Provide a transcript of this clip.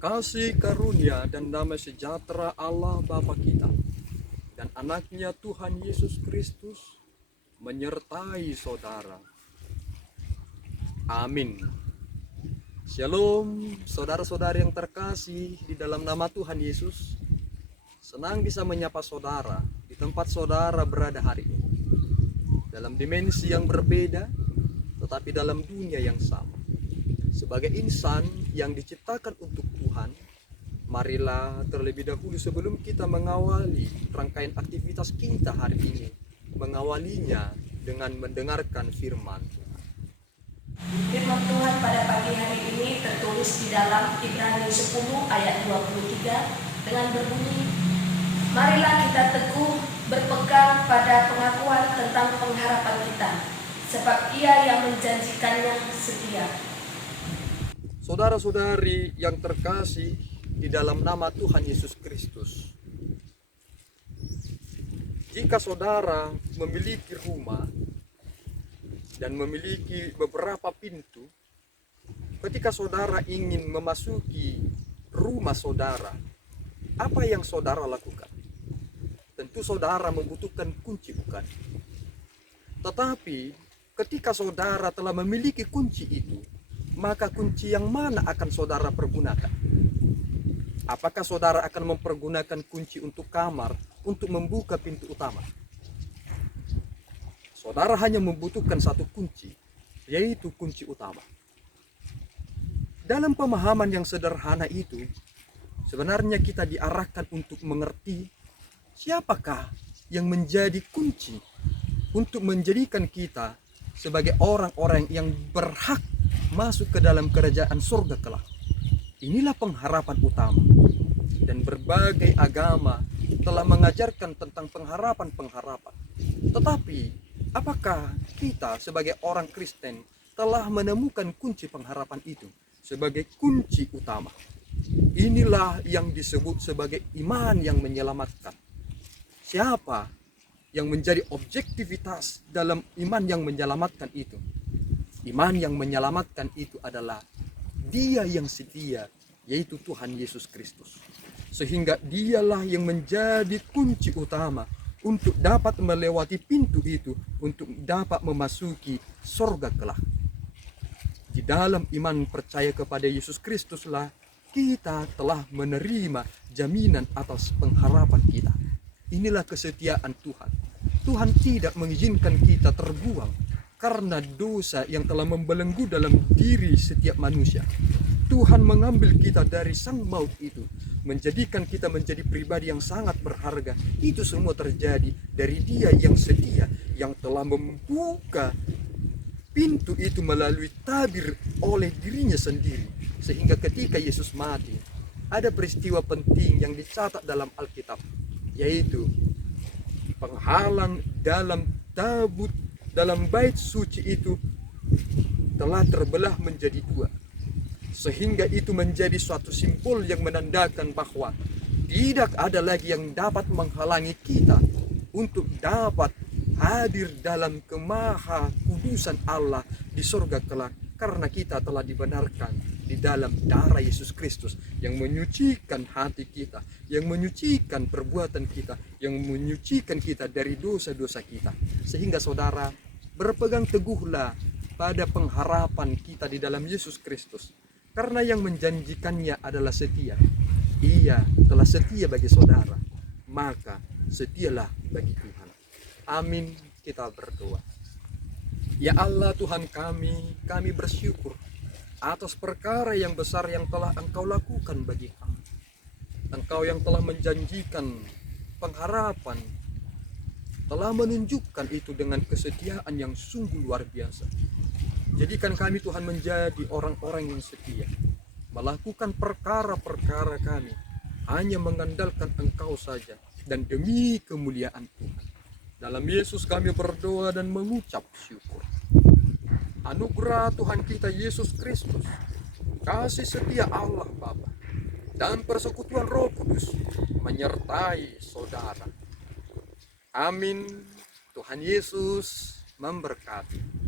Kasih karunia dan damai sejahtera Allah Bapa kita dan anaknya Tuhan Yesus Kristus menyertai saudara. Amin. Shalom saudara-saudari yang terkasih di dalam nama Tuhan Yesus. Senang bisa menyapa saudara di tempat saudara berada hari ini. Dalam dimensi yang berbeda tetapi dalam dunia yang sama. Sebagai insan yang diciptakan untuk Tuhan, marilah terlebih dahulu sebelum kita mengawali rangkaian aktivitas kita hari ini, mengawalinya dengan mendengarkan firman Tuhan. Firman Tuhan pada pagi hari ini tertulis di dalam Ibrani 10 ayat 23 dengan berbunyi, marilah kita teguh berpegang pada pengakuan tentang pengharapan kita, sebab Ia yang menjanjikannya setia. Saudara-saudari yang terkasih di dalam nama Tuhan Yesus Kristus, jika saudara memiliki rumah dan memiliki beberapa pintu, ketika saudara ingin memasuki rumah saudara, apa yang saudara lakukan? Tentu saudara membutuhkan kunci, bukan? Tetapi ketika saudara telah memiliki kunci itu, maka kunci yang mana akan saudara pergunakan? Apakah saudara akan mempergunakan kunci untuk kamar untuk membuka pintu utama? Saudara hanya membutuhkan satu kunci, yaitu kunci utama. Dalam pemahaman yang sederhana itu, sebenarnya kita diarahkan untuk mengerti siapakah yang menjadi kunci untuk menjadikan kita sebagai orang-orang yang berhak masuk ke dalam kerajaan surga kelak. Inilah pengharapan utama. Dan berbagai agama telah mengajarkan tentang pengharapan-pengharapan. Tetapi, apakah kita sebagai orang Kristen telah menemukan kunci pengharapan itu sebagai kunci utama? Inilah yang disebut sebagai iman yang menyelamatkan. Siapa yang menjadi objektivitas dalam iman yang menyelamatkan itu? Iman yang menyelamatkan itu adalah Dia yang setia, yaitu Tuhan Yesus Kristus. Sehingga Dialah yang menjadi kunci utama untuk dapat melewati pintu itu, untuk dapat memasuki surga kelak. Di dalam iman percaya kepada Yesus Kristuslah kita telah menerima jaminan atas pengharapan kita. Inilah kesetiaan Tuhan. Tuhan tidak mengizinkan kita terbuang karena dosa yang telah membelenggu dalam diri setiap manusia. Tuhan mengambil kita dari sang maut itu, menjadikan kita menjadi pribadi yang sangat berharga. Itu semua terjadi dari Dia yang setia, yang telah membuka pintu itu melalui tabir oleh dirinya sendiri. Sehingga ketika Yesus mati, ada peristiwa penting yang dicatat dalam Alkitab, yaitu penghalang dalam tabut dalam bait suci itu telah terbelah menjadi dua. Sehingga itu menjadi suatu simbol yang menandakan bahwa tidak ada lagi yang dapat menghalangi kita untuk dapat hadir dalam kemaha kudusan Allah di surga kelak, karena kita telah dibenarkan di dalam darah Yesus Kristus yang menyucikan hati kita, yang menyucikan perbuatan kita, yang menyucikan kita dari dosa-dosa kita. Sehingga saudara, berpegang teguhlah pada pengharapan kita di dalam Yesus Kristus, karena yang menjanjikannya adalah setia. Ia telah setia bagi saudara, maka setialah bagi Tuhan. Amin. Kita berdoa. Ya Allah Tuhan kami bersyukur atas perkara yang besar yang telah Engkau lakukan bagi kami. Engkau yang telah menjanjikan pengharapan, telah menunjukkan itu dengan kesetiaan yang sungguh luar biasa. Jadikan kami Tuhan menjadi orang-orang yang setia, melakukan perkara-perkara kami hanya mengandalkan Engkau saja dan demi kemuliaan Tuhan. Dalam Yesus kami berdoa dan mengucap syukur. Anugerah Tuhan kita Yesus Kristus, kasih setia Allah Bapa, dan persekutuan Roh Kudus menyertai saudara. Amin. Tuhan Yesus memberkati.